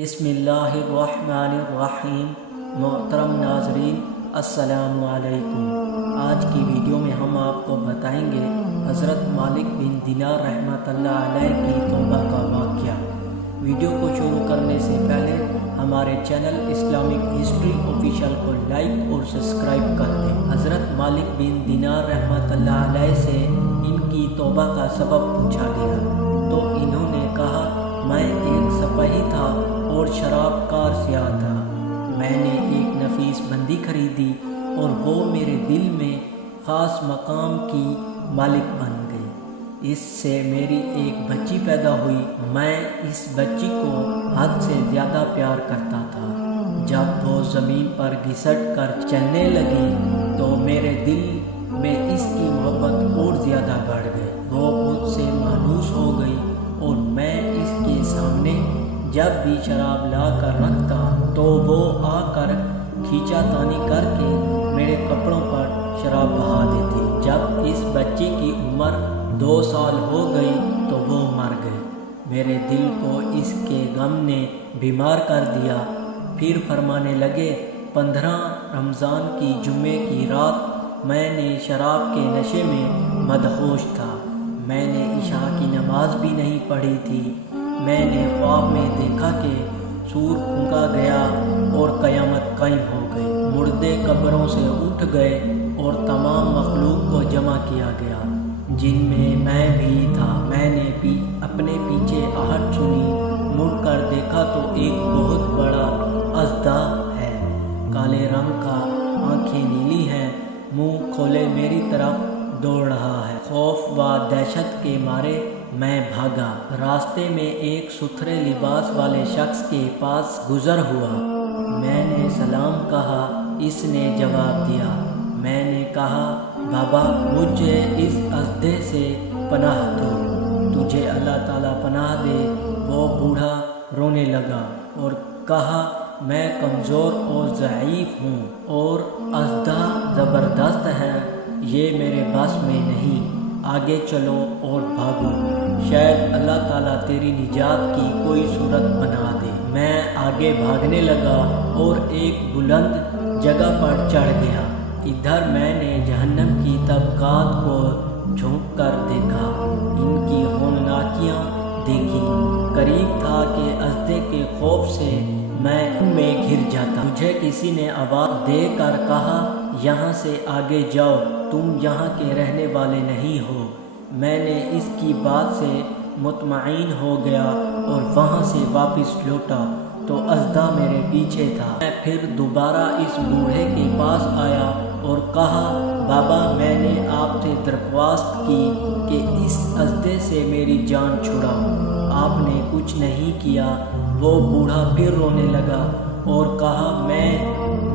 بسم اللہ الرحمن الرحیم۔ محترم ناظرین السلام علیکم۔ آج کی ویڈیو میں ہم آپ کو بتائیں گے حضرت مالک بن دینار رحمۃ اللہ علیہ کی توبہ کا واقعہ۔ ویڈیو کو شروع کرنے سے پہلے ہمارے چینل اسلامک ہسٹری آفیشیل کو لائک اور سبسکرائب کر دیں۔ حضرت مالک بن دینار رحمۃ اللہ علیہ سے ان کی توبہ کا سبب پوچھا گیا تو انہوں نے کہا، میں ایک سپاہی تھا اور شراب کار سیاہ تھا۔ میں نے ایک نفیس بندی خریدی اور وہ میرے دل میں خاص مقام کی مالک بن گئی۔ اس سے میری ایک بچی پیدا ہوئی۔ میں اس بچی کو حد سے زیادہ پیار کرتا تھا۔ جب وہ زمین پر گھسٹ کر چلنے لگی تو میرے دل میں اس کی محبت اور زیادہ بڑھ گئی۔ وہ مجھ سے مانوس ہو گئی اور میں اس کے سامنے جب بھی شراب لا کر رکھتا تو وہ آ کر کھینچا تانی کر کے میرے کپڑوں پر شراب بہا دیتی۔ جب اس بچی کی عمر 2 سال ہو گئی تو وہ مر گئی۔ میرے دل کو اس کے غم نے بیمار کر دیا۔ پھر فرمانے لگے، 15 رمضان کی جمعے کی رات میں نے شراب کے نشے میں مدہوش تھا۔ میں نے عشاء کی نماز بھی نہیں پڑھی تھی۔ میں نے خواب میں دیکھا کہ سور پھونکا گیا اور قیامت قائم ہو گئی۔ مردے قبروں سے اٹھ گئے اور تمام مخلوق کو جمع کیا گیا، جن میں بھی تھا۔ میں نے بھی اپنے پیچھے آہٹ سنی، مڑ کر دیکھا تو ایک بہت بڑا اژدہا ہے، کالے رنگ کا، آنکھیں نیلی ہیں، منہ کھولے میری طرف دوڑ رہا ہے۔ خوف و دہشت کے مارے میں بھاگا۔ راستے میں ایک ستھرے لباس والے شخص کے پاس گزر ہوا۔ میں نے سلام کہا، اس نے جواب دیا۔ میں نے کہا، بابا مجھے اس اژدہے سے پناہ دو، تجھے اللہ تعالیٰ پناہ دے۔ وہ بوڑھا رونے لگا اور کہا، میں کمزور اور ضعیف ہوں اور اژدہا زبردست ہے، یہ میرے بس میں نہیں، آگے چلو اور بھاگو، شاید اللہ تعالیٰ تیری نجات کی کوئی صورت بنا دے۔ میں آگے بھاگنے لگا اور ایک بلند جگہ پر چڑھ گیا۔ ادھر میں نے جہنم کی طبقات کو جھونک کر دیکھا، ان کی ہولناکیاں دیکھی۔ قریب تھا کہ اژدہے کے خوف سے میں ان میں گر جاتا۔ مجھے کسی نے آواز دے کر کہا، یہاں سے آگے جاؤ، تم یہاں کے رہنے والے نہیں ہو۔ میں نے اس کی بات سے مطمئن ہو گیا اور وہاں سے واپس لوٹا تو اژدہا میرے پیچھے تھا۔ میں پھر دوبارہ اس بوڑھے کے پاس آیا اور کہا، بابا میں نے آپ سے درخواست کی کہ اس اژدہے سے میری جان چھڑاؤ، آپ نے کچھ نہیں کیا۔ وہ بوڑھا پھر رونے لگا اور کہا، میں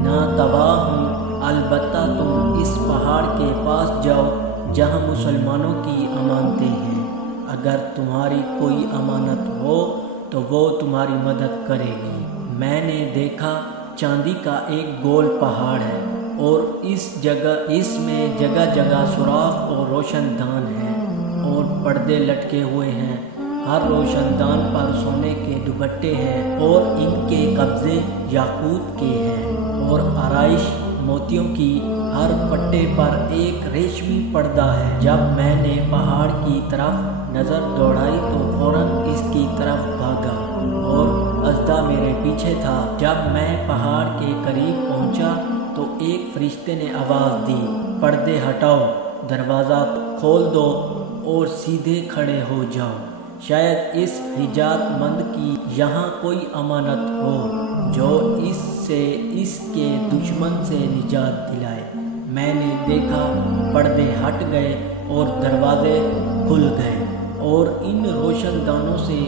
ناتواں ہوں، البتہ تم اس پہاڑ کے پاس جاؤ جہاں مسلمانوں کی امانتیں ہیں، اگر تمہاری کوئی امانت ہو تو وہ تمہاری مدد کرے گی۔ میں نے دیکھا چاندی کا ایک گول پہاڑ ہے اور اس میں جگہ جگہ سوراخ اور روشن دان ہیں اور پردے لٹکے ہوئے ہیں۔ ہر روشن دان پر سونے کے دوپٹے ہیں اور ان کے قبضے یاقوت کے ہیں اور آرائش موتیوں کی۔ ہر پٹے پر ایک ریشمی پردہ ہے۔ جب میں نے پہاڑ کی طرف نظر دوڑائی تو فوراً اس کی طرف بھاگا اور اژدہا میرے پیچھے تھا۔ جب میں پہاڑ کے قریب پہنچا تو ایک فرشتے نے آواز دی، پردے ہٹاؤ، دروازہ کھول دو اور سیدھے کھڑے ہو جاؤ، شاید اس حجات مند کی یہاں کوئی امانت ہو جو اس کے دشمن سے نجات دلائے۔ میں نے دیکھا پردے ہٹ گئے اور دروازے کھل گئے اور ان روشن دانوں سے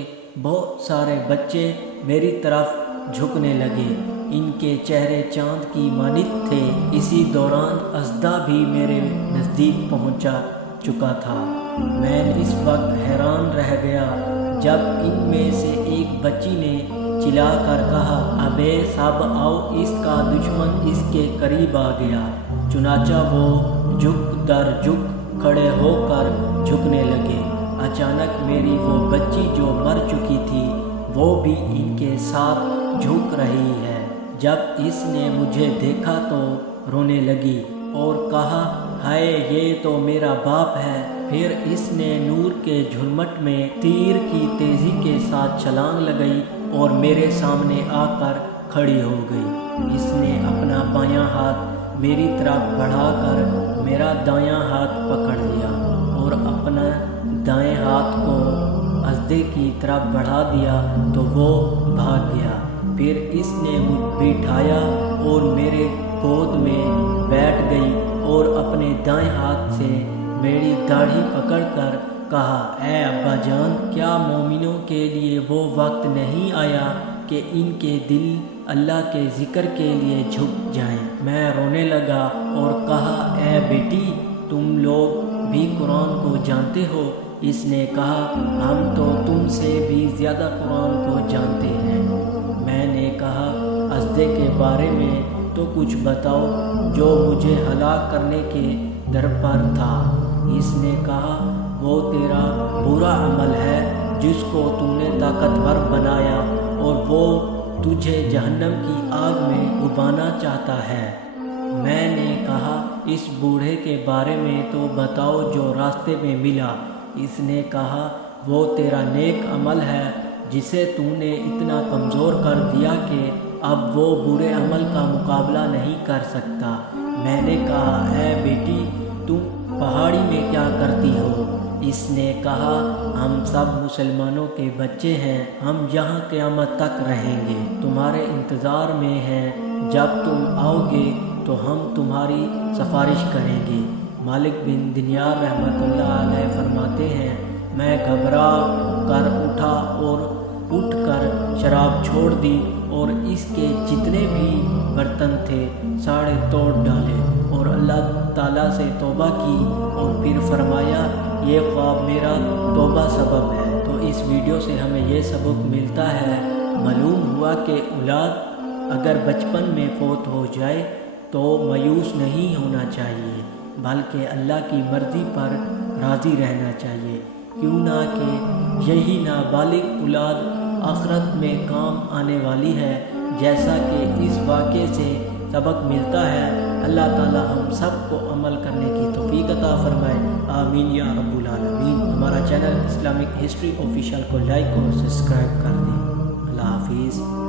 بہت سارے بچے میری طرف جھکنے لگے، ان کے چہرے چاند کی مانند تھے۔ اسی دوران اژدہا بھی میرے نزدیک پہنچا چکا تھا۔ میں اس وقت حیران رہ گیا جب ان میں سے ایک بچی نے چلا کر کہا، ابے سب آؤ، اس کا دشمن اس کے قریب آ گیا۔ چنانچہ وہ جھک در جھک کھڑے ہو کر جھکنے لگے۔ اچانک میری وہ بچی جو مر چکی تھی وہ بھی ان کے ساتھ جھک رہی ہے۔ جب اس نے مجھے دیکھا تو رونے لگی اور کہا ہائے یہ تو میرا باپ ہے۔ پھر اس نے نور کے جھلمٹ میں تیر کی تیزی کے ساتھ چھلانگ لگائی اور میرے سامنے آ کر کھڑی ہو گئی۔ اس نے اپنا بایاں ہاتھ میری طرف بڑھا کر میرا دایاں ہاتھ پکڑ لیا اور اپنا دائیں ہاتھ کو ازدے کی طرف بڑھا دیا تو وہ بھاگ گیا۔ پھر اس نے مجھے بٹھایا اور میرے گود میں بیٹھ گئی اور اپنے دائیں ہاتھ سے میری داڑھی پکڑ کر کہا اے ابا جان، کیا مومنوں کے لیے وہ وقت نہیں آیا کہ ان کے دل اللہ کے ذکر کے لیے جھک جائیں؟ میں رونے لگا اور کہا اے بیٹی، تم لوگ بھی قرآن کو جانتے ہو؟ اس نے کہا ہم تو تم سے بھی زیادہ قرآن کو جانتے ہیں۔ میں نے کہا ازدے کے بارے میں تو کچھ بتاؤ جو مجھے ہلاک کرنے کے در پر تھا۔ اس نے کہا وہ تیرا برا عمل ہے جس کو تو نے طاقتور بنایا اور وہ تجھے جہنم کی آگ میں ڈبانا چاہتا ہے۔ میں نے کہا اس بوڑھے کے بارے میں تو بتاؤ جو راستے میں ملا۔ اس نے کہا وہ تیرا نیک عمل ہے جسے تو نے اتنا کمزور کر دیا کہ اب وہ برے عمل کا مقابلہ نہیں کر سکتا۔ میں نے کہا اے بیٹی، تم پہاڑی میں کیا کرتی ہو؟ اس نے کہا ہم سب مسلمانوں کے بچے ہیں، ہم یہاں قیامت تک رہیں گے، تمہارے انتظار میں ہیں، جب تم آؤ گے تو ہم تمہاری سفارش کریں گے۔ مالک بن دینار رحمۃ اللہ علیہ فرماتے ہیں میں گھبرا کر اٹھا اور اٹھ کر شراب چھوڑ دی اور اس کے جتنے بھی برتن تھے ساڑے توڑ ڈالے اور اللہ تعالیٰ سے توبہ کی اور پھر فرمایا یہ خواب میرا توبہ سبب ہے۔ تو اس ویڈیو سے ہمیں یہ سبق ملتا ہے، معلوم ہوا کہ اولاد اگر بچپن میں فوت ہو جائے تو مایوس نہیں ہونا چاہیے، بلکہ اللہ کی مرضی پر راضی رہنا چاہیے، کیوں نہ کہ یہی نابالغ اولاد آخرت میں کام آنے والی ہے، جیسا کہ اس واقعے سے سبق ملتا ہے۔ اللہ تعالی ہم سب کو عمل کرنے کی توفیق عطا فرمائے، آمین یا رب العالمین۔ ہمارا چینل اسلامک ہسٹری آفیشیل کو لائک اور سبسکرائب کر دیں۔ اللہ حافظ۔